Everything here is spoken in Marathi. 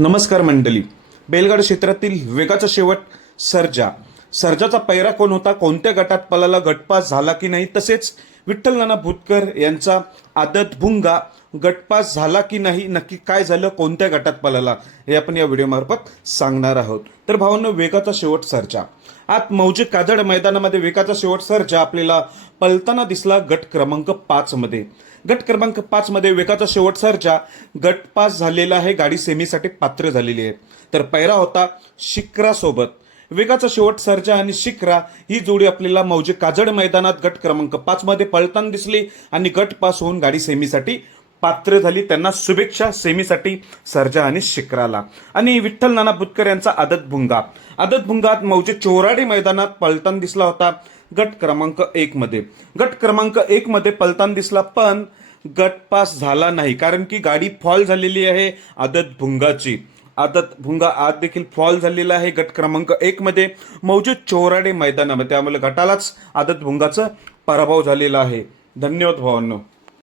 नमस्कार मंडळी. बेलगाड क्षेत्रातील वेगाचा शेवट सर्जा. सर्जाचा पैरा कोण होता? कोणत्या गटात पलाला गटपास झाला की नाही? तसेच विठ्ठल नाना भुतकर यांचा आदत भुंगा गटपास झाला की नाही? नक्की काय झालं? कोणत्या गटात पलाला हे आपण या व्हिडिओमार्फत सांगणार आहोत. तर भावांनो वेगाचा शेवट सर्जा. आत मौजे काजड मैदानामध्ये वेगाचा शेवट सर्जा आपल्याला पलताना दिसला गट क्रमांक पाच मध्ये. गट क्रमांक पाच मध्ये वेगाचा शेवट सर्जा गट पास झालेला आहे गाडी सेमीसाठी पात्र झालेली आहे. तर पैरा होता शिक्रासोबत वेगाचा शेवट सर्जा आणि शिक्रा ही जोडी आपल्याला मौजे काजड मैदानात गट क्रमांक पाचमध्ये पळताना दिसली आणि गट पास होऊन गाडी सेमीसाठी पात्र झाली त्यांना शुभेच्छा सेमीसाठी सर्जा आणि शिक्राला. आणि विठ्ठल नाना बुतकर यांचा आदत भुंगा. आदत भुंगात मौजे चोराडी मैदानात पलटण दिसला होता. गट क्रमांक एक मध्ये. गट क्रमांक एक मध्ये दिसला पण गट पास झाला नाही. कारण की गाडी फॉल झालेली आहे आदत भुंगाची. आदत भुंगा आज देखील फॉल झालेला आहे गट क्रमांक एक मध्ये. मौजूद चोराडे मैदानामध्ये. त्यामुळे गटालाच आदत भुंगाचा पराभव झालेला आहे. धन्यवाद भावांनो.